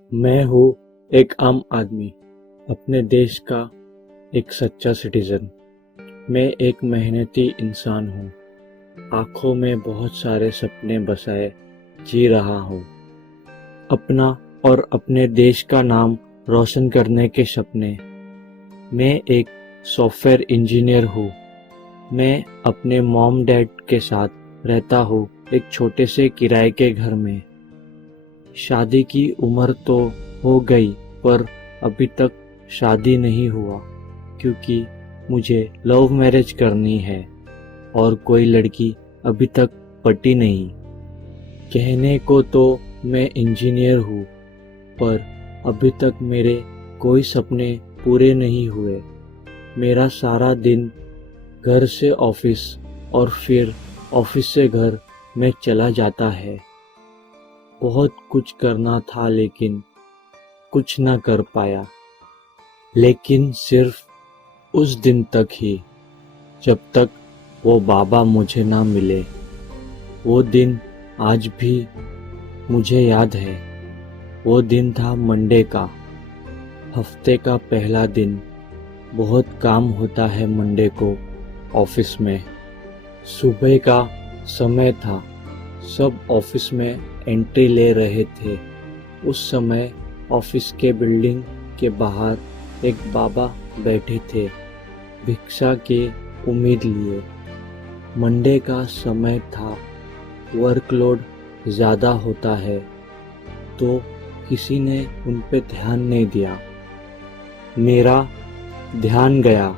मैं हूँ एक आम आदमी, अपने देश का एक सच्चा सिटीजन। मैं एक मेहनती इंसान हूँ, आँखों में बहुत सारे सपने बसाए जी रहा हूँ। अपना और अपने देश का नाम रोशन करने के सपने। मैं एक सॉफ्टवेयर इंजीनियर हूँ। मैं अपने मॉम डैड के साथ रहता हूँ एक छोटे से किराए के घर में। शादी की उम्र तो हो गई पर अभी तक शादी नहीं हुआ, क्योंकि मुझे लव मैरिज करनी है और कोई लड़की अभी तक पटी नहीं। कहने को तो मैं इंजीनियर हूँ, पर अभी तक मेरे कोई सपने पूरे नहीं हुए। मेरा सारा दिन घर से ऑफिस और फिर ऑफिस से घर में चला जाता है। बहुत कुछ करना था लेकिन कुछ ना कर पाया। लेकिन सिर्फ उस दिन तक ही, जब तक वो बाबा मुझे ना मिले। वो दिन आज भी मुझे याद है। वो दिन था मंडे का, हफ्ते का पहला दिन। बहुत काम होता है मंडे को ऑफिस में। सुबह का समय था, सब ऑफिस में एंट्री ले रहे थे। उस समय ऑफिस के बिल्डिंग के बाहर एक बाबा बैठे थे, भिक्षा की उम्मीद लिए। मंडे का समय था, वर्कलोड ज़्यादा होता है, तो किसी ने उन पे ध्यान नहीं दिया। मेरा ध्यान गया।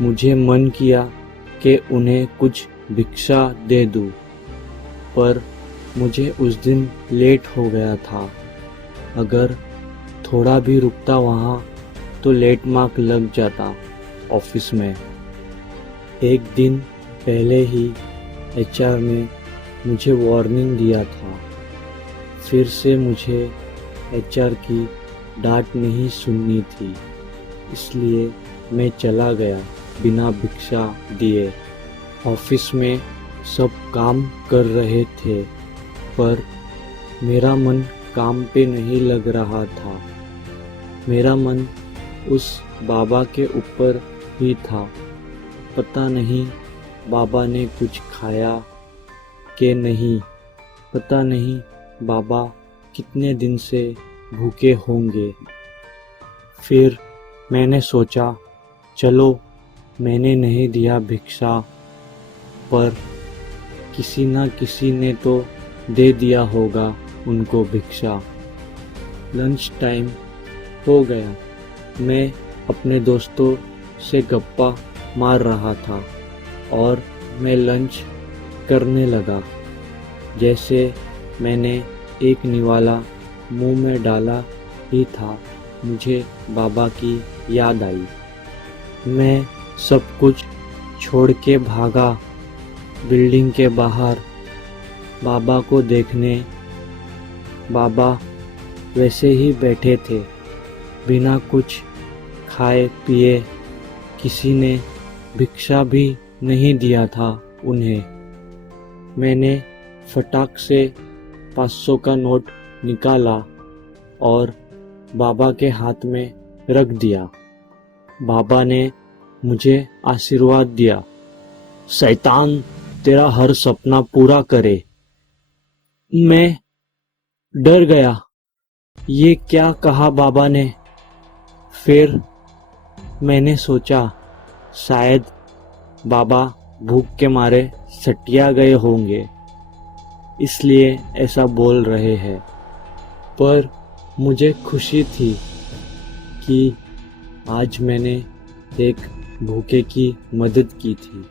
मुझे मन किया कि उन्हें कुछ भिक्षा दे दूं, पर मुझे उस दिन लेट हो गया था। अगर थोड़ा भी रुकता वहाँ तो लेट मार्क लग जाता ऑफिस में। एक दिन पहले ही एचआर ने मुझे वार्निंग दिया था। फिर से मुझे एचआर की डांट नहीं सुननी थी, इसलिए मैं चला गया बिना भिक्षा दिए। ऑफिस में सब काम कर रहे थे, पर मेरा मन काम पे नहीं लग रहा था। मेरा मन उस बाबा के ऊपर ही था। पता नहीं बाबा ने कुछ खाया कि नहीं, पता नहीं बाबा कितने दिन से भूखे होंगे। फिर मैंने सोचा, चलो मैंने नहीं दिया भिक्षा, पर किसी ना किसी ने तो दे दिया होगा उनको भिक्षा। लंच टाइम हो गया। मैं अपने दोस्तों से गप्पा मार रहा था और मैं लंच करने लगा। जैसे मैंने एक निवाला मुंह में डाला ही था, मुझे बाबा की याद आई। मैं सब कुछ छोड़ के भागा बिल्डिंग के बाहर बाबा को देखने। बाबा वैसे ही बैठे थे, बिना कुछ खाए पिए। किसी ने भिक्षा भी नहीं दिया था उन्हें। मैंने फटाक से 500 का नोट निकाला और बाबा के हाथ में रख दिया। बाबा ने मुझे आशीर्वाद दिया, शैतान तेरा हर सपना पूरा करे। मैं डर गया, ये क्या कहा बाबा ने। फिर मैंने सोचा, शायद बाबा भूख के मारे सटिया गए होंगे, इसलिए ऐसा बोल रहे हैं। पर मुझे खुशी थी कि आज मैंने एक भूखे की मदद की थी।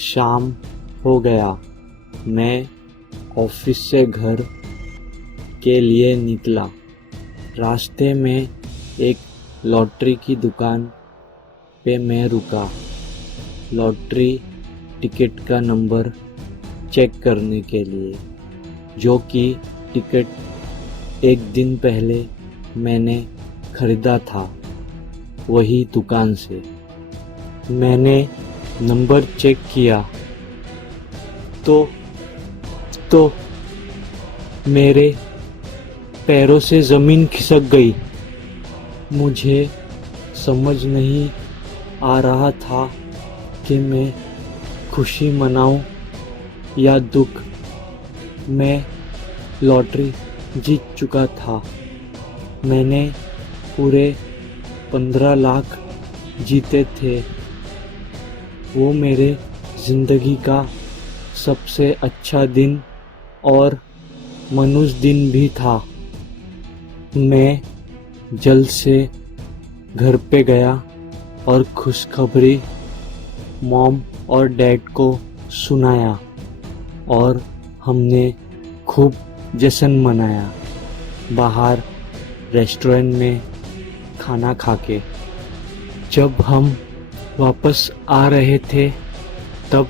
शाम हो गया। मैं ऑफिस से घर के लिए निकला। रास्ते में एक लॉटरी की दुकान पे मैं रुका, लॉटरी टिकट का नंबर चेक करने के लिए, जो कि टिकट एक दिन पहले मैंने खरीदा था वही दुकान से। मैंने नंबर चेक किया तो मेरे पैरों से ज़मीन खिसक गई। मुझे समझ नहीं आ रहा था कि मैं खुशी मनाऊं या दुख। मैं लॉटरी जीत चुका था। मैंने पूरे 15 लाख जीते थे। वो मेरे ज़िंदगी का सबसे अच्छा दिन और मनुष्य दिन भी था। मैं जल्द से घर पे गया और खुशखबरी मॉम और डैड को सुनाया और हमने खूब जश्न मनाया बाहर रेस्टोरेंट में खाना खाके। जब हम वापस आ रहे थे तब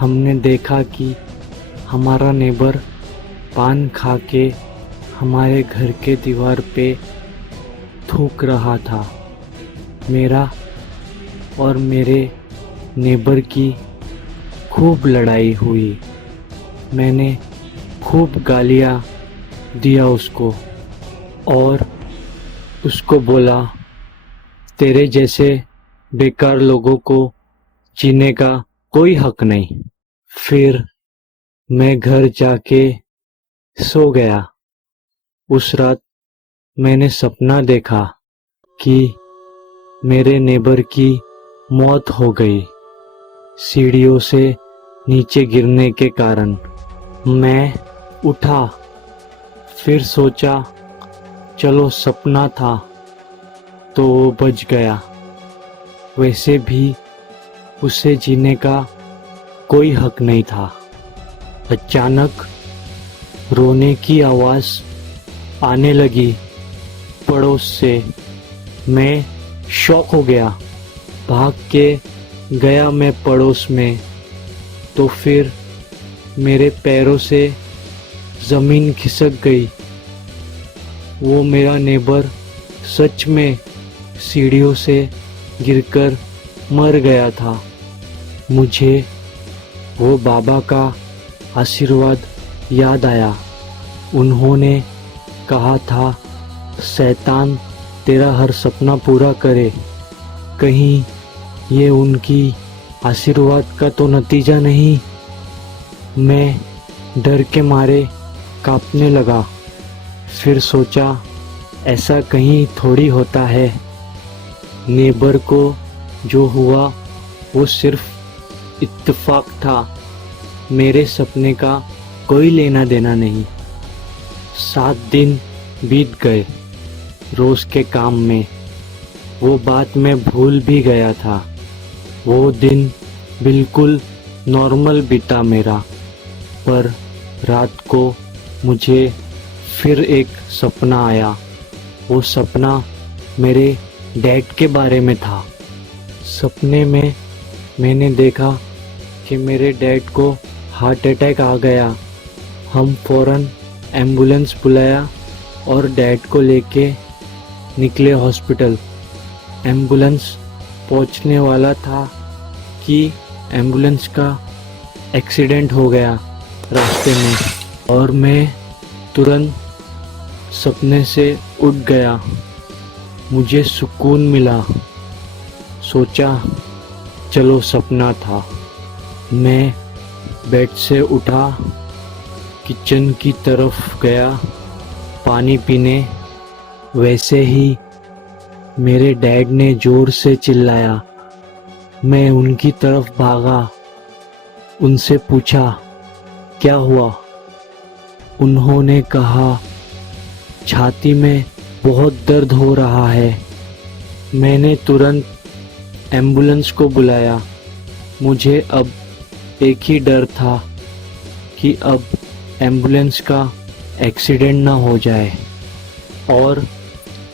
हमने देखा कि हमारा नेबर पान खा के हमारे घर के दीवार पे थूक रहा था। मेरा और मेरे नेबर की खूब लड़ाई हुई। मैंने खूब गालियाँ दिया उसको और उसको बोला, तेरे जैसे बेकार लोगों को जीने का कोई हक नहीं। फिर मैं घर जाके सो गया। उस रात मैंने सपना देखा कि मेरे नेबर की मौत हो गई सीढ़ियों से नीचे गिरने के कारण। मैं उठा, फिर सोचा चलो सपना था तो वो बच गया। वैसे भी उसे जीने का कोई हक नहीं था। अचानक रोने की आवाज़ आने लगी पड़ोस से। मैं शॉक हो गया। भाग के गया मैं पड़ोस में, तो फिर मेरे पैरों से ज़मीन खिसक गई। वो मेरा नेबर सच में सीढ़ियों से गिरकर मर गया था। मुझे वो बाबा का आशीर्वाद याद आया। उन्होंने कहा था, शैतान तेरा हर सपना पूरा करे। कहीं ये उनकी आशीर्वाद का तो नतीजा नहीं। मैं डर के मारे कांपने लगा। फिर सोचा ऐसा कहीं थोड़ी होता है। नेबर को जो हुआ वो सिर्फ इत्तेफाक था। मेरे सपने का कोई लेना देना नहीं। 7 दिन बीत गए रोज़ के काम में। वो बात मैं भूल भी गया था। वो दिन बिल्कुल नॉर्मल बीता मेरा। पर रात को मुझे फिर एक सपना आया। वो सपना मेरे डैड के बारे में था। सपने में मैंने देखा कि मेरे डैड को हार्ट अटैक आ गया। हम फ़ौरन एम्बुलेंस बुलाया और डैड को लेके निकले हॉस्पिटल। एम्बुलेंस पहुंचने वाला था कि एम्बुलेंस का एक्सीडेंट हो गया रास्ते में और मैं तुरंत सपने से उठ गया। मुझे सुकून मिला। सोचा चलो सपना था। मैं बेड से उठा, किचन की तरफ गया पानी पीने। वैसे ही मेरे डैड ने ज़ोर से चिल्लाया। मैं उनकी तरफ भागा, उनसे पूछा क्या हुआ। उन्होंने कहा छाती में बहुत दर्द हो रहा है। मैंने तुरंत एम्बुलेंस को बुलाया। मुझे अब एक ही डर था कि अब एम्बुलेंस का एक्सीडेंट ना हो जाए। और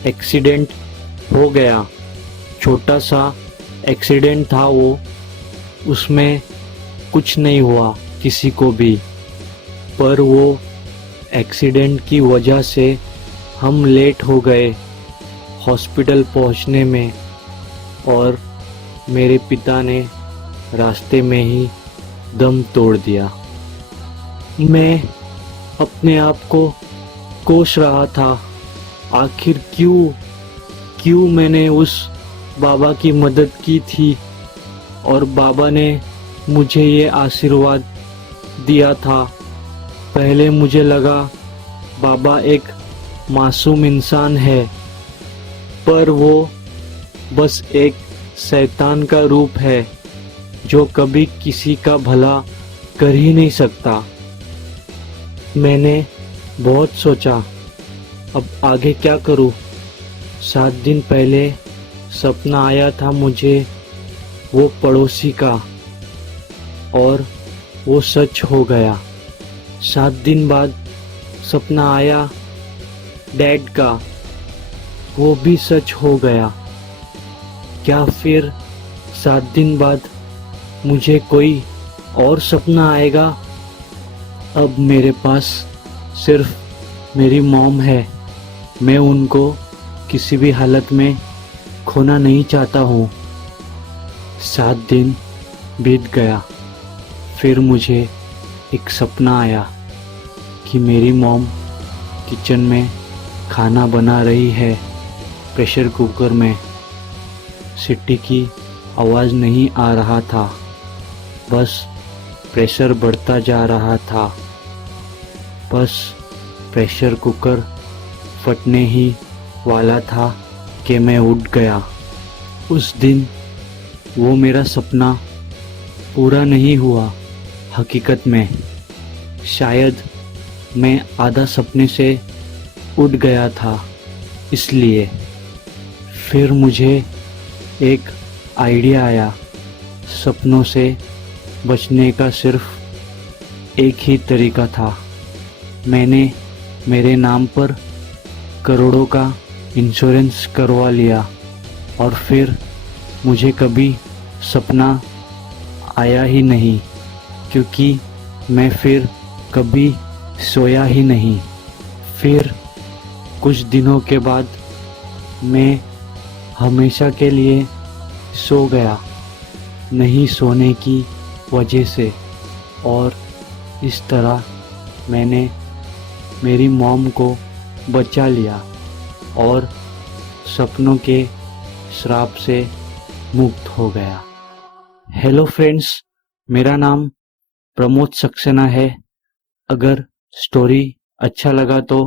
एक्सीडेंट हो गया। छोटा सा एक्सीडेंट था वो, उसमें कुछ नहीं हुआ किसी को भी। पर वो एक्सीडेंट की वजह से हम लेट हो गए हॉस्पिटल पहुंचने में और मेरे पिता ने रास्ते में ही दम तोड़ दिया। मैं अपने आप को कोस रहा था आखिर क्यों क्यों मैंने उस बाबा की मदद की थी और बाबा ने मुझे ये आशीर्वाद दिया था। पहले मुझे लगा बाबा एक मासूम इंसान है, पर वो बस एक शैतान का रूप है जो कभी किसी का भला कर ही नहीं सकता। मैंने बहुत सोचा अब आगे क्या करूं। 7 दिन पहले सपना आया था मुझे वो पड़ोसी का, और वो सच हो गया। 7 दिन बाद सपना आया डैड का, वो भी सच हो गया। क्या फिर 7 दिन बाद मुझे कोई और सपना आएगा? अब मेरे पास सिर्फ मेरी मॉम है। मैं उनको किसी भी हालत में खोना नहीं चाहता हूँ। 7 दिन बीत गया, फिर मुझे एक सपना आया कि मेरी मॉम किचन में खाना बना रही है प्रेशर कुकर में। सीटी की आवाज़ नहीं आ रहा था, बस प्रेशर बढ़ता जा रहा था। बस प्रेशर कुकर फटने ही वाला था कि मैं उठ गया। उस दिन वो मेरा सपना पूरा नहीं हुआ। हकीकत में शायद मैं आधा सपने से उठ गया था। इसलिए फिर मुझे एक आइडिया आया। सपनों से बचने का सिर्फ एक ही तरीका था। मैंने मेरे नाम पर करोड़ों का इंश्योरेंस करवा लिया, और फिर मुझे कभी सपना आया ही नहीं, क्योंकि मैं फिर कभी सोया ही नहीं। फिर कुछ दिनों के बाद मैं हमेशा के लिए सो गया, नहीं सोने की वजह से, और इस तरह मैंने मेरी मॉम को बचा लिया और सपनों के श्राप से मुक्त हो गया। हेलो फ्रेंड्स, मेरा नाम प्रमोद सक्सेना है। अगर स्टोरी अच्छा लगा तो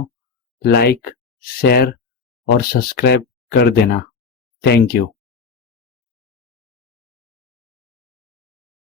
लाइक, शेयर और सब्सक्राइब कर देना। Thank you.